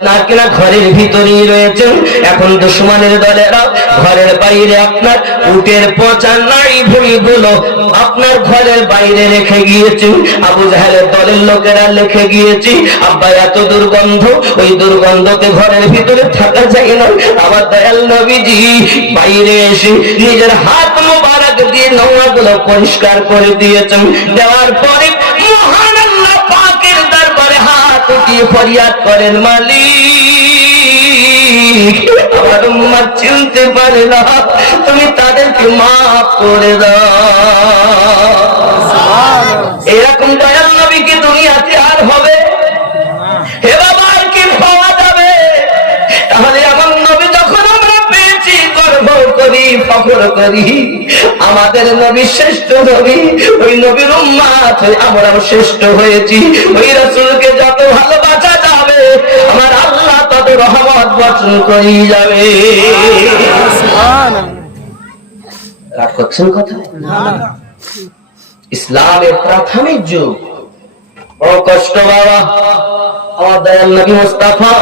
কিনা ঘরের ভিতরেই রয়েছেন। এখন দুশমনের দলেরা ঘরের বাইরে আপনার উটের পচা নাড়ি ভুঁড়িগুলো আপনার ঘরের বাইরে রেখে গিয়েছেন। আবু জাহেলের দলের লোকেরা রেখে গিয়েছে। আব্বা এত দুর্গন্ধ, ওই দুর্গন্ধতে ঘরের ভিতরে থাকা যায় না। আমার দয়াল নবীজি বাইরে এসে নিজের হাত মোবারক দিয়ে নোংরাগুলো পরিষ্কার করে দিয়েছেন। দেওয়ার পরে মহান আল্লাহ পাকের দরবারে হাত উঠিয়ে ফরিয়াদ করেন, মালিক আমার উম্মত চিনতে পারে না, তুমি তাদেরকে মাফ করে দাও। এরকম দয়াল নবী কি দুনিয়াতে আর হবে? হে বাবা, আর কি পাওয়া যাবে? তাহলে আমার নবী যখন আমরা পেয়েছি গর্ব করি, ফখর করি। আমাদের নবী শ্রেষ্ঠ নবী, ওই নবীর উম্মত আমরাও শ্রেষ্ঠ হয়েছি। ওই রাসূলকে যত ভালোবাসা যাবে আমার আল্লাহ তত রহমত বর্ষণ করে যাবে। রাগ করছেন কথা? ইসলামের প্রাথমিক যুগ ও কষ্ট বাবা। আমার দয়াল নবী মুস্তাফা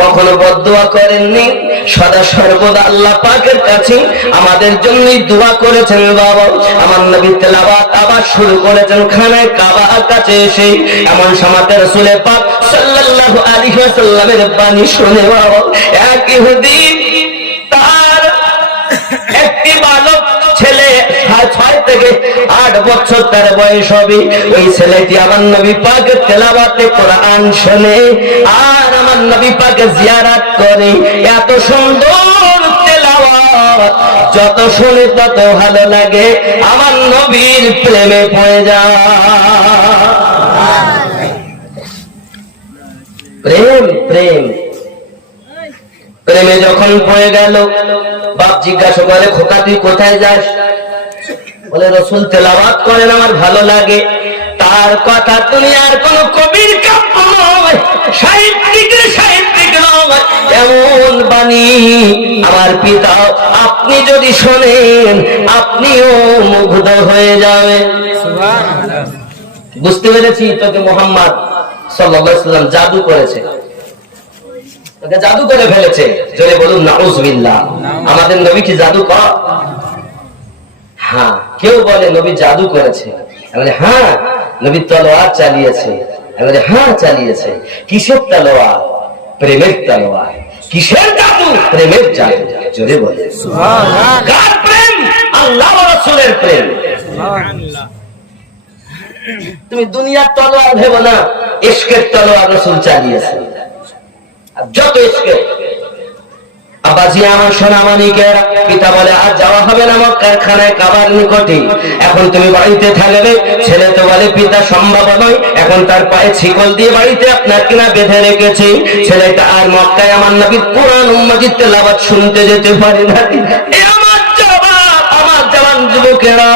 কখনো বদদুয়া করেননি, সদা সর্বদা আল্লাহ পাকের কাছে আমাদের জন্যই দোয়া করেছেন। বাবা আমার নবী তেলাওয়াত আবার শুরু করেছেন খানায় কাবার কাছে এসে। এমন সময় রাসূল পাক সাল্লাল্লাহু আলাইহি ওয়াসাল্লামের বাণী শুনে বাবা এক ইহুদি তার একটি বালক ছেলে 6 থেকে 8 বছর তার বয়স হবে। ওই ছেলেটি আমার নবী পাকের তেলাওয়াতে কোরআন শুনে আর আমার নবী পাকের জিয়ারত করে। এত সুন্দর তেলাওয়াত যত শুনে তত ভালো লাগে, আমার নবীর প্রেমে পড়ে যায়। প্রেম প্রেম প্রেমে যখন পড়ে গেল, বাপ জিজ্ঞাসা করে, খোকা তুই কোথায় যাস? বলে রাসূল তেলাওয়াত করেন, আমার ভালো লাগে। তার কথা দুনিয়ার কোন কবির কাব্য নয়, সাহিত্যিক নয়, এমন বাণী আমার পিতা আপনি যদি শোনেন আপনিও মুগ্ধ হয়ে যাবেন। সুবহানাল্লাহ। বুঝতে পেরেছি তোকে মুহাম্মদ সাল্লাল্লাহু আলাইহি ওয়াসাল্লাম জাদু করেছে, তোকে জাদু করে ফেলেছে। জোরে বলুন নাউযুবিল্লাহ। আমাদের নবী কি জাদু করে? হ্যাঁ। কেউ বলে নবী জাদু করেছে, হ্যাঁ। নবী তলোয়ার চালিয়েছে, হ্যাঁ চালিয়েছে। কিসের তলোয়ার? প্রেমের তলোয়ার। কিসের জাদু? প্রেমের জাদু। জোরে বলে সুবহানাল্লাহ। কার প্রেম? আল্লাহ ওয়া রাসূলের প্রেম। সুবহানাল্লাহ। তুমি দুনিয়ার তলোয়ার ভেবো না, ইশকের তলোয়ার রাসূল চালিয়েছে। যত ইশকের আবাজি আমার সোনামণিকের পিতা বলে আজ যাওয়া হবে না মক্কার খানায় কাবার নিকটে, এখন তুমি বাড়িতে থাকবে। ছেলে তো বলে পিতা সম্ভব নয়, এখন তার পায়ে শিকল দিয়ে বাড়িতে আপনার কিনা বেঁধে রেখেছে। ছেলেটা আর মক্কায় আমার নবীর কোরআন মাজিদ তেলাওয়াত শুনতে যেতে পারে না। যুবকেরা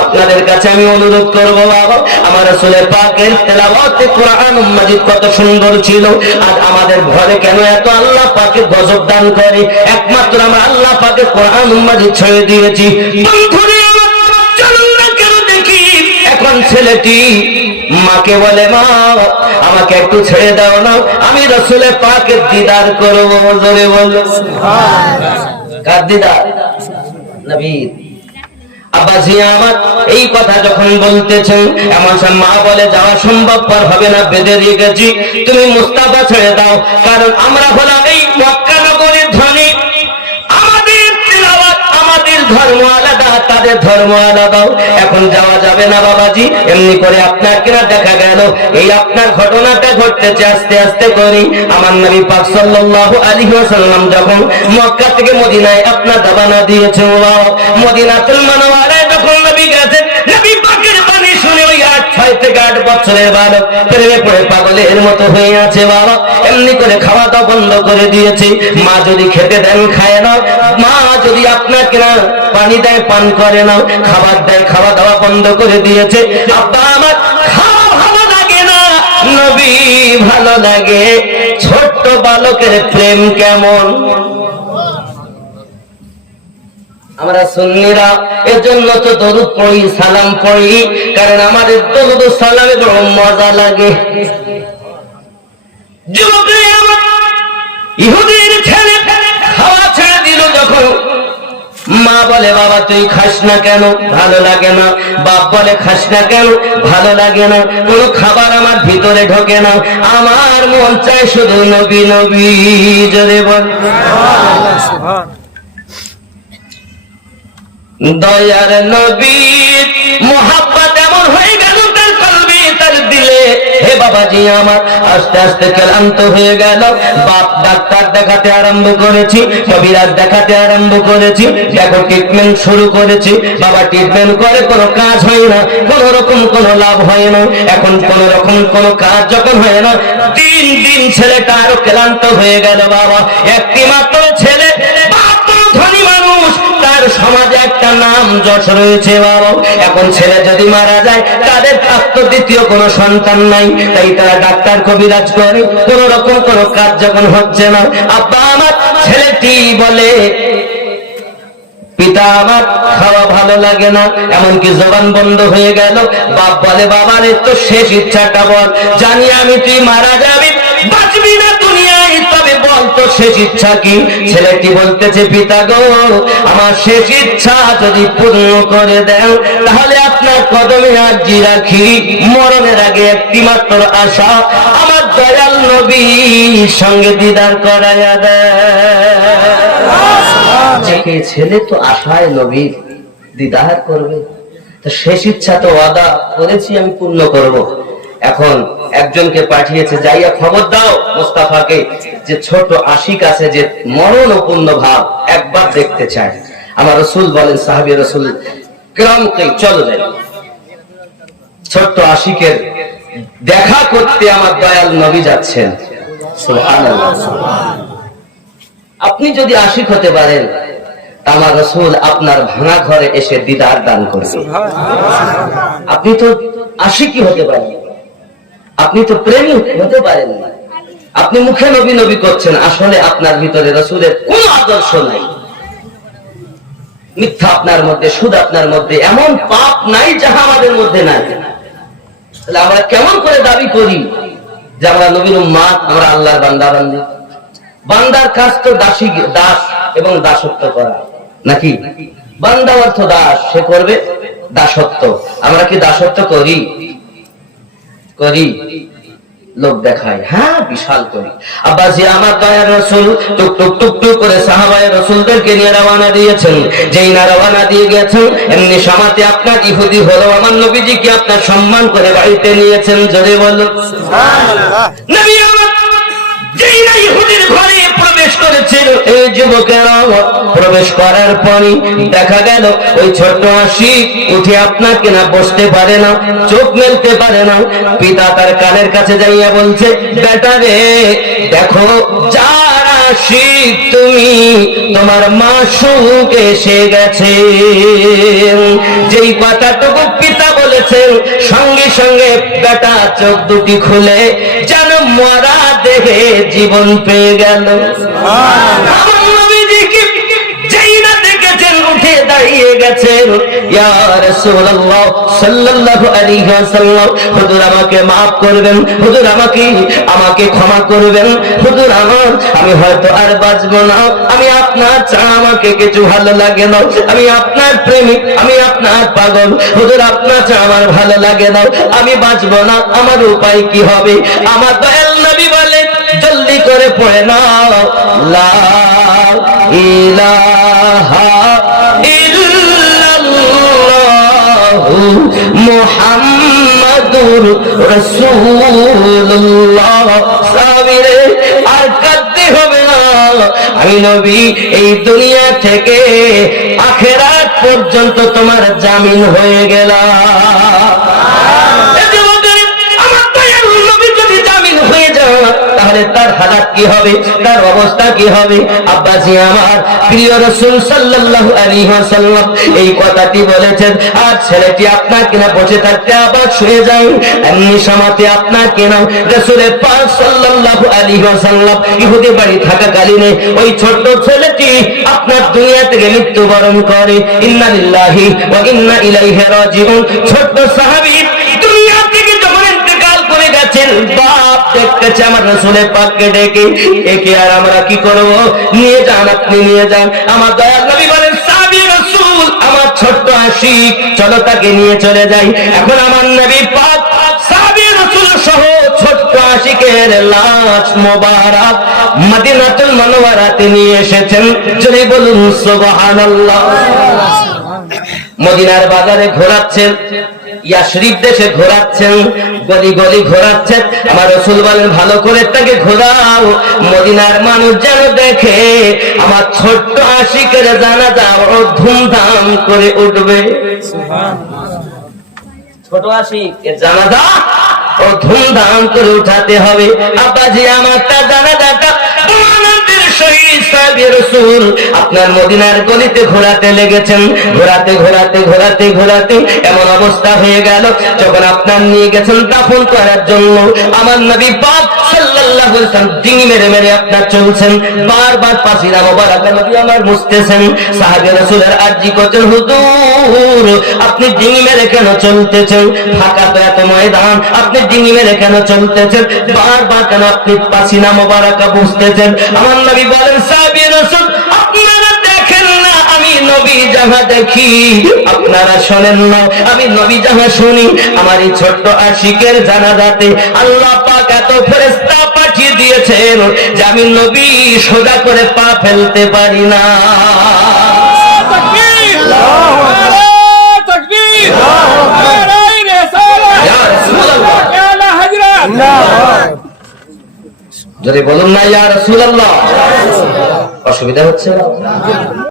আপনাদের কাছে আমি অনুরোধ করবো, বাবা আমার রাসূলের পাকের তেলাওয়াতে কোরআন মাজিদ কত সুন্দর ছিল। আর আমাদের ঘরে কেন এত আল্লাহ পাকে গজব দান করে? একমাত্র আমরা আল্লাহ পাকে কোরআন মাজিদ ছেড়ে দিয়েছি। চলুন না কেন দেখি। এখন ছেলেটি মাকে বলে, মা আমাকে একটু ছেড়ে দাও না, আমি রাসূলের পাকের দিদার করবো। জোরে বলো সুবহানাল্লাহ। কার দিদার? নবীর। আব্বাজি আমার এই কথা যখন বলতেছেন, এমন সময় মা বলে যাওয়া সম্ভবপর হবে না, বেঁধে রেখেছি, তুমি মুস্তাফা ছেড়ে দাও। কারণ আমরা হলাম এই মক্কা নগরীর ধনী, আমাদের তেলাওয়াত আমাদের ধর্ম আলাদা, তাদের ধর্ম আলাদা। এখন যাওয়া যাবে না বাবাজি। এমনি করে আপনার কিনা দেখা গেল এই আপনার ঘটনাটা ঘটতেছে আস্তে আস্তে করে। আমার নবী পাক সাল্লাল্লাহু আলাইহি ওয়াসাল্লাম যখন মক্কা থেকে মদিনায় আপনার দাবানা দিয়েছেন, মদিনাতুল মুনাওয়ারায় যখন নবী গেছেন, নবী পাকের বাণী শুনে ওই 6 থেকে 8 বছরের বালক প্রেমে পড়ে পাগলের মতো হয়ে আছে। বাবা এমনি করে খাওয়া দাওয়া বন্ধ করে দিয়েছে। মা যদি খেতে দেন খায় না, মা যদি আপনার কিনা পানি দেয় পান করে না, খাবার দেয় খাওয়া দাওয়া বন্ধ করে দিয়েছে। আব্বা আমার খাওয়া ভালো লাগে না, নবী ভালো লাগে। ছোট্ট বালকের প্রেম কেমন? আমরা সুন্নিরা এজন্য তো দরুদ পড়ি, সালাম পড়ি, কারণ আমাদের দরুদ ও সালামে বড় মজা লাগে। যুবকরা ইহুদির ছেলে খাওয়া ছেড়ে দিল যখন, মা বলে বাবা তুই খাস না কেন? ভালো লাগে না। বাপ বলে খাস না কেন? ভালো লাগে না। কোনো খাবার আমার ভিতরে ঢোকে না, আমার মন চায় শুধু নবী নবী। জোরে বল দয়ার নবী। মোহাব্বত এমন হয়ে গেল তার কলবে, তার দিলে। হে বাবাজি আমার, আস্তে আস্তে ক্লান্ত হয়ে গেল। বাপ ডাক্তার দেখাতে আরম্ভ করেছি, কবিরাজ দেখাতে আরম্ভ করেছি, দেখো ট্রিটমেন্ট শুরু করেছি। বাবা ট্রিটমেন্ট করে কোনো কাজ হয় না, কোন রকম কোনো লাভ হয় না। এখন কোন রকম কোনো কাজ যখন হয় না, দিন দিন ছেলেটা আরো ক্লান্ত হয়ে গেল। বাবা একটি মাত্র ছেলে, ধনী মানুষ, তার সমাজে একটা নাম যশ রয়েছে। বাবা এখন ছেলে যদি মারা যায়, তাদের প্রাপ্ত দ্বিতীয় কোনো সন্তান নাই, তাই তারা ডাক্তার কবিরাজ করে, কোন রকম কোন কাজ যখন হচ্ছে না, আব্বা আমার ছেলেটি বলে পিতা আমার খাওয়া ভালো লাগে না, এমনকি জবান বন্ধ হয়ে গেল। বাপ বলে বাবারে তো শেষ ইচ্ছাটা বল, জানি আমি তুই মারা যাবি, বাঁচবি না দুনিয়ায়, তবে বল তো শেষ ইচ্ছা কি? ছেলেটি বলতেছে পিতা গো, আমার শেষ ইচ্ছা যদি পূর্ণ করে দেন, তাহলে আপনার কদমে আরজি রাখি, মরণের আগে একটি মাত্র আশা, আমার দয়াল নবীর সঙ্গে দিদার করাইয়া দেয়। ছেলে তো আশায় নবীর দিদার করবে, তো শেষ ইচ্ছা তো ওয়াদা করেছি আমি পূর্ণ করব। এখন একজনকে পাঠিয়েছে, যাইয়া খবর দাও মোস্তাফাকে যে ছোট আশিক আছে যে মরণ পূর্ণ ভাব একবার দেখতে চায়। আমার রাসূল বলেন সাহাবী রাসূল কিরামকে চলো যাই, ছোট আশিকের দেখা করতে আমার দয়াল নবী যাচ্ছেন। সুবহানাল্লাহ। আপনি যদি আশিক হতে পারেন, আমার রাসূল আপনার ভাঙা ঘরে এসে দিদার দান করবে। আপনি তো আশিকই হতে পারেন, আপনি তো প্রেমী হতে পারেন না, আপনি মুখে নবী নবী করছেন, আসলে আপনার ভিতরে রাসূলের কোনো আদর্শ নাই। মিথ্যা আপনার মধ্যে, সুদ আপনার মধ্যে, এমন পাপ নাই যাহা আমাদের মধ্যে নাই। তাহলে আমরা কেমন করে দাবি করি যে আমরা নবীর উম্মত, আমরা আল্লাহর বান্দা বান্দি? বান্দার কাজ তো দাসী, দাস এবং দাসত্ব করা, নাকি? বান্দা অর্থ দাস, সে করবে দাসত্ব। আমরা কি দাসত্ব করি? করি? লোক দেখায়, হ্যাঁ বিশাল করি। আব্বাজি আমার দয়ার রাসূল টুক টুক টুক টুক করে সাহাবায়ে রাসূলদেরকে নিয়ে রওনা দিয়েছেন। যেই না রওনা দিয়ে গেছেন, এমনি সমাতে আপনার ইহুদি হলো আমার নবীজি কি আপনার সম্মান করে বাড়িতে নিয়েছেন? জোরে বলো সুবহানাল্লাহ। নবী আমার যেই না ইহুদির ঘরে প্রবেশ করেছিল, এই যুবকেরা প্রবেশ করার পরই দেখা গেল ওই ছোট আশিক উঠে আপনাকে না বসতে পারে না, চোখ মেলতে পারে না। পিতা তার কানের কাছে যাইয়া বলছে, বেটা রে দেখো, যার আশিক তুমি, তোমার মাসুক এসে গেছে। যেই কথাটুকু পিতা বলেছেন, সঙ্গে সঙ্গে বেটা চোখ দুটি খুলে যেন মরা দেহে জীবন পেয়ে গেল। আমার নবীজিকে যেই না দেখেছেন উঠে দাঁড়িয়ে গেছেন, ইয়া রাসূলুল্লাহ সাল্লাল্লাহু আলাইহি ওয়াসাল্লাম, হুজুর আমাকে maaf করবেন, হুজুর আমাকে ক্ষমা করবেন, হুজুর আমি হয়তো আর বাঁচবো না, আমি আপনার ছাড়া আমাকে কিছু ভালো লাগে না, আমি আপনার প্রেমিক, আমি আপনার পাগল, হুজুর আপনার ছাড়া আমার ভালো লাগে না, আমি বাঁচবো না, আমার উপায় কি হবে? আমার দয়াল নবী বলে, জলদি করে পড়ে নাও লা ইলাহা ইল্লাল্লাহু মুহাম্মাদুর রাসূলুল্লাহ। সাবিরে আর কাঁদতে হবে না, আমি নবী এই দুনিয়া থেকে আখিরাত পর্যন্ত তোমার জামিন হয়ে গেলাম। তাহলে তার হালাত কি হবে, তার অবস্থা কি হবে? আব্বাজি আমার প্রিয় রাসূল সাল্লাল্লাহু আলাইহি ওয়াসাল্লাম এই কথাটি বলেছেন, আর ছেলেটি আপনার কিনা বসে থাকতে আবার শুয়ে যায়। এমনি সময়তে আপনার কিনা রাসূলের পাক সাল্লাল্লাহু আলাইহি ওয়াসাল্লাম ইহুদি বাড়ি থাকাকালীন ওই ছোট্ট ছেলেটি আপনার দুনিয়া থেকে মৃত্যুবরণ করে। ইন্না লিল্লাহি ওয়া ইন্না ইলাইহি রাজিউন। ছোট্ট সাহাবী দুনিয়া থেকে যখন ইন্তেকাল করে গেছেন, বাপ দেখতেছে আমার রাসূলের পাককে ডেকে, একে আর আমরা কি করব? নিয়ে যান, আপনি নিয়ে যান। আমার দয়াল নবী বলেন, সাহাবী রাসূল আমার ছোট্ট আশিক, চলো তাকে নিয়ে চলে যাই। এখন আমার নবী পাক সাহাবী রাসূল সহ ছোট্ট আশিকের লাশ মোবারক মদিনাতুল মুনাওয়ারাতে নিয়ে এসেছেন। জোরে বলুন সুবহানাল্লাহ। মদিনার বাজারে ঘোরাচ্ছেন, ইয়াশরিব দেশে ঘোরাচ্ছেন, গলি গলি ঘোরাচ্ছেন। আমার রাসূল বলেন, ভালো করে তাকে ঘোরাও, মদিনার মানুষ যেন দেখে আমার ছোট্ট আশিকের জানাজা ও ধুমধাম করে উঠবে। ছোট আশিকের জানাজা ও ধুমধাম করে উঠাতে হবে। আব্বাজি আমার তার জানাজাটা আপনার মদিনার গলিতে ঘোরাতে লেগেছেন। ঘোরাতে ঘোরাতে ঘোরাতে ঘোরাতে এমন অবস্থা হয়ে গেল, যখন আপনার নিয়ে গেছেন দাফন করার জন্য, আমার নবী পাক সাল্লাল্লাহু আলাইহি ওয়াসাল্লাম ডিঙি মেরে মেরে আপনার চলছেন, বারবার পাসিনা মোবারক নবী আমার মুছতেছেন। সাহাবী রাসূলের আরজি করছেন, হুজুর আপনি ডিঙি মেরে কেন চলতেছেন? ফাঁকা তো এত ময়দান, আপনি ডিঙি মেরে কেন চলতেছেন? বারবার কেন আপনি পাসিনা মোবারক মুছতেছেন? আমার নবী বলেন, সাহাবী রাসূল আপনারা দেখেন না আমি নবী যাহা দেখি, আপনারা শোনেন না আমি নবী যাহা শুনি। আমার এই ছোট্ট আশিকের জানাজাতে আল্লাহ পাক এত ফেরেশতা পাঠিয়ে দিয়েছেন যে আমি নবী সোজা করে পা ফেলতে পারি না। তাকবীর, আল্লাহু আকবার, তাকবীর, নারায়ে রিসালাত, ইয়া রাসূলুল্লাহ, ইয়া হযরত। যদি বলুন না ইয়া রাসূলুল্লাহ, অসুবিধা হচ্ছে না?